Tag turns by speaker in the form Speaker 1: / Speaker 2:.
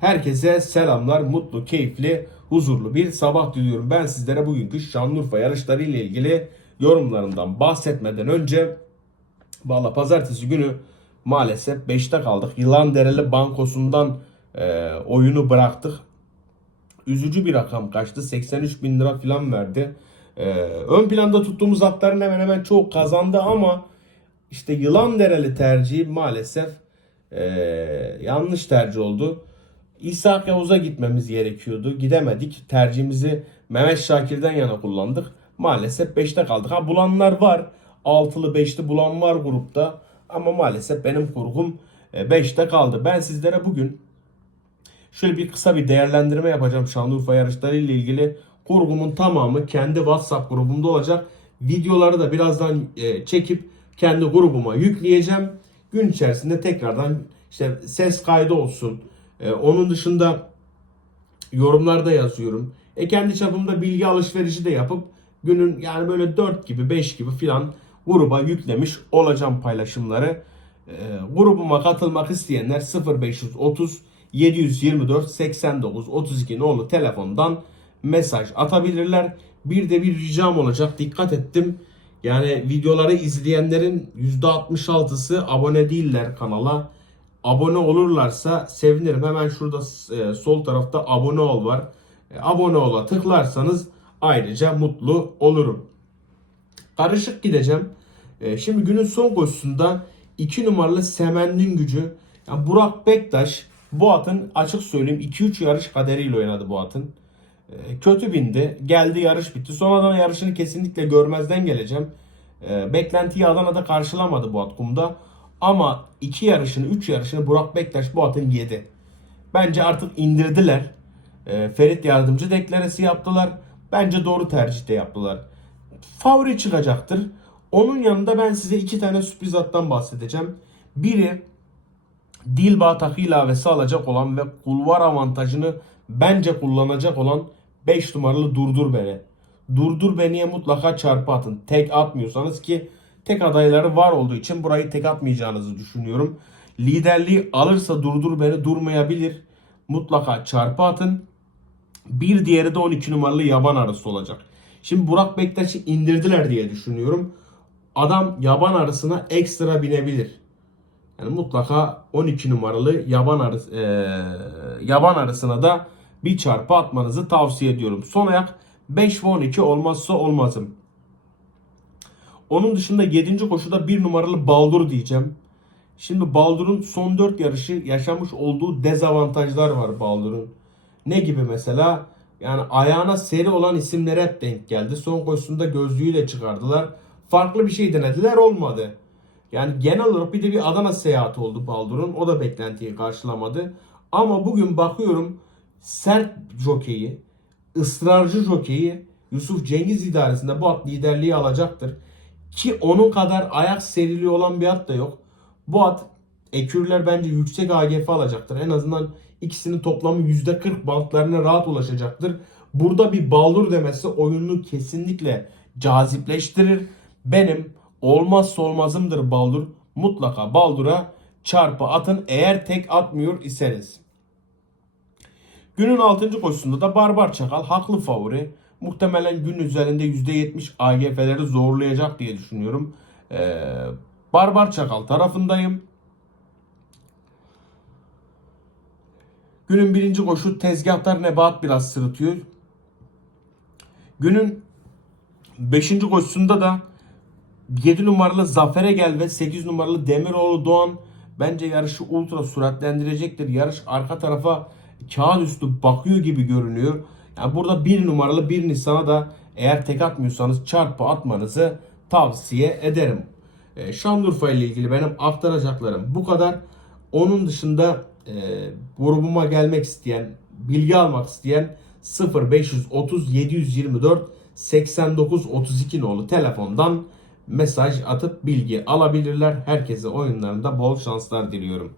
Speaker 1: Herkese selamlar, mutlu, keyifli, huzurlu bir sabah diliyorum. Ben sizlere bugünkü Şanlıurfa yarışları ile ilgili yorumlarımdan bahsetmeden önce valla pazartesi günü maalesef 5'te kaldık. Yılan Dereli Bankosu'ndan e, oyunu bıraktık. Üzücü bir rakam kaçtı. 83 bin lira falan verdi. E, ön planda tuttuğumuz atların hemen hemen çoğu kazandı ama işte Yılan Dereli tercihi maalesef e, yanlış tercih oldu. İshak Yavuz'a gitmemiz gerekiyordu. Gidemedik. Tercihimizi Mehmet Şakir'den yana kullandık. Maalesef 5'te kaldık. Ha bulanlar var. 6'lı 5'li bulan var grupta. Ama maalesef benim kurgum 5'te kaldı. Ben sizlere bugün şöyle bir kısa bir değerlendirme yapacağım Şanlıurfa yarışları ile ilgili. Kurgumun tamamı kendi WhatsApp grubumda olacak. Videoları da birazdan e, çekip kendi grubuma yükleyeceğim. Gün içerisinde tekrardan işte ses kaydı olsun. E, onun dışında yorumlarda yazıyorum. E kendi çapımda bilgi alışverişi de yapıp günün yani böyle 4 gibi 5 gibi filan gruba yüklemiş olacağım paylaşımları. E, grubuma katılmak isteyenler 0530 724 89 32 nolu telefondan mesaj atabilirler. Bir de bir ricam olacak. Dikkat ettim. Yani videoları izleyenlerin %66'sı abone değiller kanala. Abone olurlarsa sevinirim. Hemen şurada e, sol tarafta abone ol var. E, abone ola tıklarsanız ayrıca mutlu olurum. Karışık gideceğim. E, şimdi günün son koşusunda 2 numaralı Semen'in gücü. Yani Burak Bektaş bu atın açık söyleyeyim 2-3 yarış kaderiyle oynadı bu atın. Kötü bindi. Geldi yarış bitti. Sonradan yarışını kesinlikle görmezden geleceğim. Beklentiyi Adana'da karşılamadı bu at kumda. Ama iki yarışını, üç yarışını Burak Bektaş bu atın yedi. Bence artık indirdiler. E, Ferit yardımcı deklaresi yaptılar. Bence doğru tercihte yaptılar. Favori çıkacaktır. Onun yanında ben size iki tane sürpriz attan bahsedeceğim. Biri Dilba takı ilavesi alacak olan ve kulvar avantajını bence kullanacak olan 5 numaralı Durdur Beni. Durdur Beni'ye mutlaka çarpı atın. Tek atmıyorsanız ki tek adayları var olduğu için burayı tek atmayacağınızı düşünüyorum. Liderliği alırsa Durdur Beni durmayabilir. Mutlaka çarpı atın. Bir diğeri de 12 numaralı yaban arısı olacak. Şimdi Burak Bektaş'ı indirdiler diye düşünüyorum. Adam yaban arısına ekstra binebilir. Yani mutlaka 12 numaralı yaban arısı e, yaban arısına da bir çarpı atmanızı tavsiye ediyorum. Son ayak 5 ve 12 olmazsa olmazım. Onun dışında 7. koşuda 1 numaralı Baldur diyeceğim. Şimdi Baldur'un son 4 yarışı yaşamış olduğu dezavantajlar var Baldur'un. Ne gibi mesela? Yani ayağına seri olan isimlere hep denk geldi. Son koşusunda gözlüğüyle çıkardılar. Farklı bir şey denediler olmadı. Yani genel olarak bir de bir Adana seyahati oldu Baldur'un. O da beklentiyi karşılamadı. Ama bugün bakıyorum sert jokeyi, ısrarcı jokeyi Yusuf Cengiz idaresinde bu at liderliği alacaktır. Ki onun kadar ayak seriliği olan bir at da yok. Bu at ekürler bence yüksek AGF alacaktır. En azından ikisinin toplamı %40 bantlarına rahat ulaşacaktır. Burada bir baldur demesi oyununu kesinlikle cazipleştirir. Benim olmazsa olmazımdır baldur. Mutlaka baldura çarpı atın eğer tek atmıyor iseniz. Günün 6. koşusunda da Barbar Çakal haklı favori. Muhtemelen gün üzerinde %70 AGF'leri zorlayacak diye düşünüyorum. Ee, Barbar Çakal tarafındayım. Günün birinci koşu tezgahtar Nebahat biraz sırıtıyor. Günün 5. koşusunda da 7 numaralı Zafer'e gel ve 8 numaralı Demiroğlu Doğan bence yarışı ultra süratlendirecektir. Yarış arka tarafa kağıt üstü bakıyor gibi görünüyor. Yani burada 1 numaralı 1 Nisan'a da eğer tek atmıyorsanız çarpı atmanızı tavsiye ederim. E, Şanlıurfa ile ilgili benim aktaracaklarım bu kadar. Onun dışında e, grubuma gelmek isteyen, bilgi almak isteyen 0530 724 89 32 nolu telefondan mesaj atıp bilgi alabilirler. Herkese oyunlarında bol şanslar diliyorum.